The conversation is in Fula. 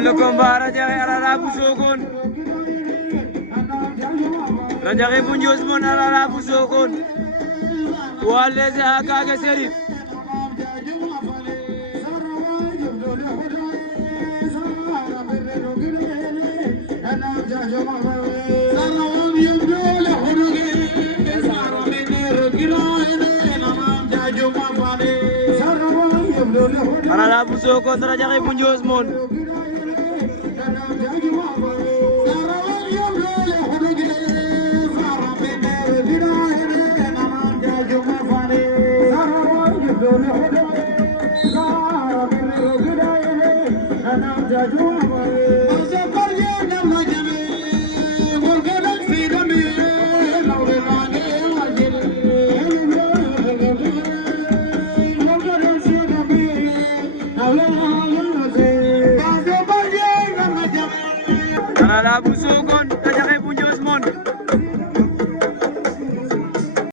final le combat Radiakhé Arara bu Sokone Radiakhé bu Ndiosmone Arara bu Sokone waa Lézé a Kaage Serif Arara bu Sokone Radiakhé bu Ndiosmone Arara bu Sokone Radiakhé bu